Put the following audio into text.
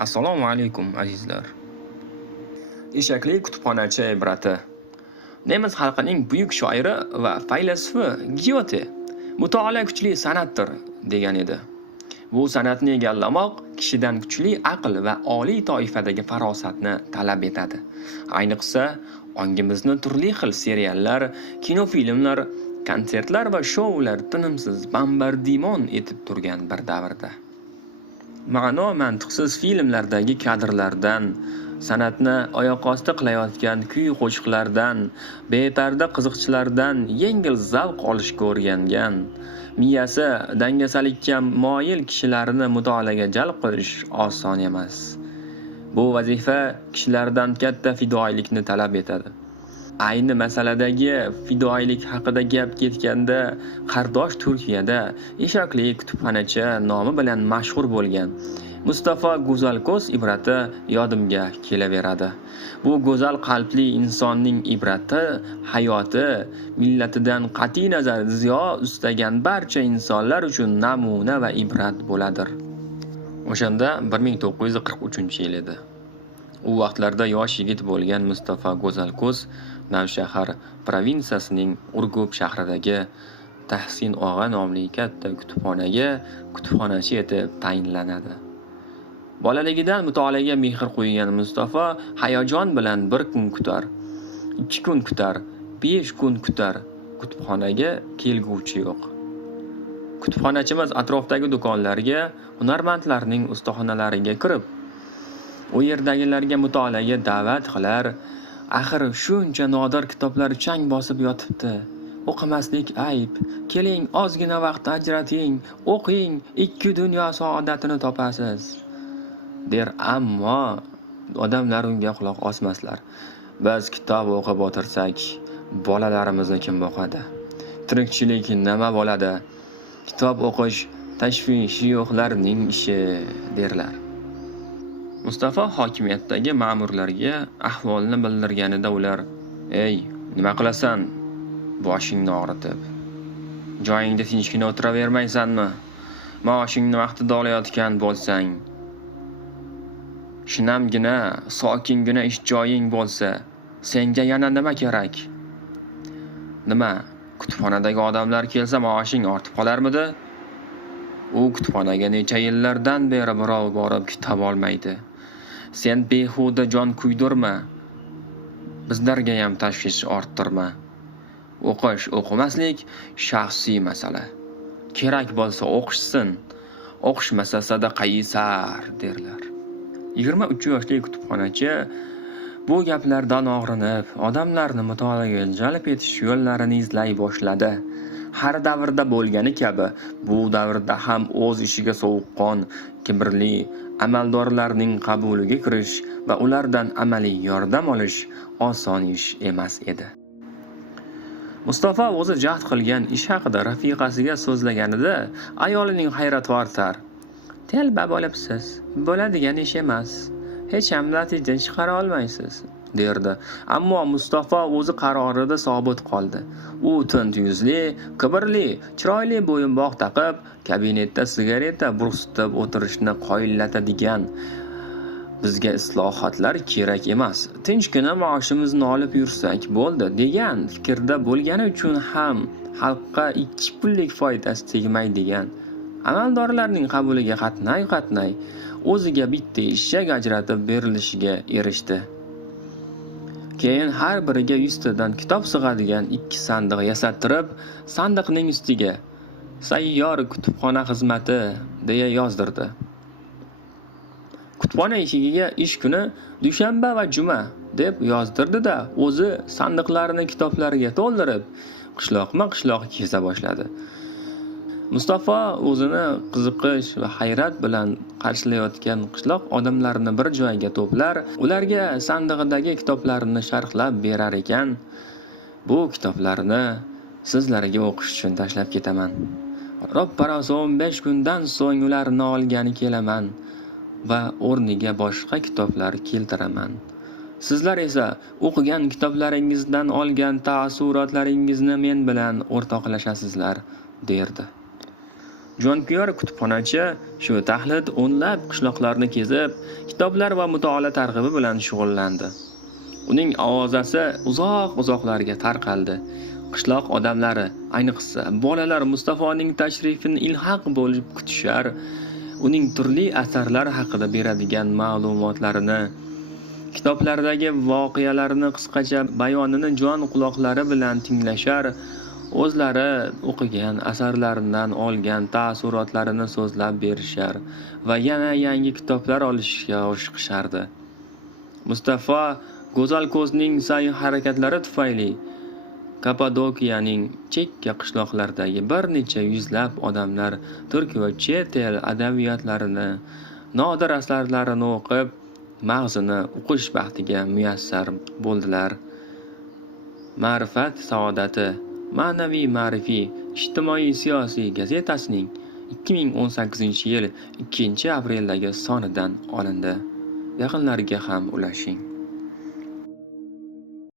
Assalomu alaykum azizlar. Eshakli kutubxonachi ibrati. Nemis xalqining buyuk shoiri va faylasufi Gyote mutolaa kuchli san'atdir degan edi. Bu san'atni egallamoq kishidan kuchli aql va oliy toifadagi farosatni talab etadi. Ayniqsa, ongimizni turli xil seriallar, kinofilmlar, konsertlar va shoular tinimsiz bombardimon etib turgan bir davrda. Ma'no mantiqsiz filmlardagi kadrlardan, san'atni oyoq osti qilayotgan kuy-qo'shiqlardan, beparda qiziqchilardan yengil zavq olishga o'rgangan, miyasi dangasalikka moyil kishilarni mutolaaga jalb qilish oson emas. Bu vazifa kishilardan katta fidoyilikni talab etadi. Ayni masaladagi fidoyilik haqida gap ketganda, qardosh Turkiyada eshakli kutubxonachi nomi bilan mashhur bo'lgan Mustafa Go'zalko'z ibrati yodimga kelaveradi. Bu go'zal qalbli insonning ibrati, hayoti, millatidan qat'iy nazar ziyo istagan barcha insonlar uchun namuna va ibrat bo'ladir. O'shanda 1943-yil edi. U vaqtlarda yosh yigit bo'lgan Mustafa Go'zalko'z Navshahar provinsiyasining Urgut shahridagi Tahsin og'a nomli katta kutubxonachi etib tayinlanadi. Bolaligidan mutolaaga mehr qo'ygan Mustafa hayajon bilan bir kun kutar, 2 kun kutar, 5 kun kutar, kutubxonaga kelguvchi yo'q. Kutubxonachimiz atrofdagi do'konlarga, hunarmandlarning ustaxonalariga kirib, u yerdagilarga mutolaaga da'vat qilar. Axir shuncha nodir kitoblar chang bosib yotibdi. O'qimaslik ayb. Keling, ozgina vaqt ajrating, o'qing, 2 dunyo saodatini topasiz. Der, ammo odamlar unga quloq osmaslar. Biz kitob o'qib o'tirsak, bolalarimizni kim boqadi? Tirikchilik nima bo'ladi? Kitob o'qish tashvishi yo'qlarning ishi, derlar. Mustafa hokimiyatdagi ma'murlarga ahvolni bildirganida ular: "Ey, nima qilasan? Boshingni og'ritib. Joyingda tinchgina o'tiravermaysanmi? Maoshingni vaqtida olayotgan bo'lsang, shinamgina, sokingina ish joying bo'lsa, senga yana nima kerak? Nima, kutubxonadagi odamlar kelsa maoshing ortib qolarmidi? U kutubxonaga necha yillardan beri birov borib kitob olmaydi. Sen behuda jon kuydirma. Bizlarga ham tashvish orttirma. O'qish, o'qimaslik shaxsiy masala. Kerak bo'lsa o'qishsin, o'qishmasa sadaqai sar, derlar." 23 yoshli kutubxonachi bu gaplardan og'rinib, odamlarni mutolaaga jalb etish yo'llarini izlay boshladi. Har davrda bo'lgani kabi, bu davrda ham o'z ishiga sovuqqon, kibrli amaldorlarning qabuliga kirish va ulardan amaliy yordam olish oson ish emas edi. Mustafa o'zi jahd qilgan ish haqida rafiqasiga so'zlaganida ayolining hayrati ortar. "Telba bo'libsiz, bo'ladigan ish emas. Hech ham natija chiqara olmaysiz", derdi. Ammo Mustafa o'zi qarorida sobit qoldi. U tund yuzli, kibrli, chiroyli bo'yinbog' taqib, kabinetda sigareta bursitib o'tirishni qoyillatadigan, "Bizga islohotlar kerak emas, tinchgina maoshimizni olib yursak bo'ldi" degan fikrda bo'lgani uchun ham xalqqa 2 pullik foydasi tegmaydigan amaldorlarning qabuliga qatnay o'ziga bitta eshak ajratib berilishiga erishdi. Keyin har biriga 100 tadan kitob sig'adigan 2 sandiq yasattirib, sandiqning ustiga "Sayyor kutubxona xizmati" deya yozdirdi. Kutubxona eshigiga ish kuni dushanba va juma deb yozdirdi-da, o'zi sandiqlarni kitoblarga to'ldirib, qishloqma-qishloq keza boshladi. Mustafa o'zini qiziqish va hayrat bilan qarshilayotgan qishloq odamlarini bir joyga to'plar, ularga sandig'idagi kitoblarni sharhlab berar ekan: "Bu kitoblarni sizlarga o'qish uchun tashlab ketaman. Roppa-rosa 15 kundan so'ng ularni olgani kelaman va o'rniga boshqa kitoblar keltiraman. Sizlar esa o'qigan kitoblaringizdan olgan taassurotlaringizni men bilan o'rtoqlashasizlar", derdi. Jonkuyar kutubxonachi shu taxlit o'nlab qishloqlarni kezib, kitoblar va mutolaa targ'ibi bilan shug'ullandi. Uning ovozasi uzoq-uzoqlarga tarqaldi. Qishloq odamlari, ayniqsa bolalar Mustafoning tashrifini ilhaq bo'lib kutishar, uning turli asarlari haqida beradigan ma'lumotlarini, kitoblardagi voqealarni qisqacha bayonini jon quloqlari bilan tinglashar, o'zlari o'qigan asarlaridan olgan taassurotlarini so'zlab berishar va yana yangi kitoblar olishga oshiqishardi. Mustafa go'zal ko'zning sa'y-harakatlari tufayli Kapadokiyaning chekka qishloqlaridagi bir necha yuzlab odamlar turk va chet el adabiyotlarini, nodir asarlarini o'qib, mag'zini o'qish baxtiga muyassar bo'ldilar. Ma'rifat saodati ma'naviy-ma'rifiy ijtimoiy-siyosiy gazetasining 2018-yil 2-avreldagi sonidan olindi. Yaqinlariga ham ulashing.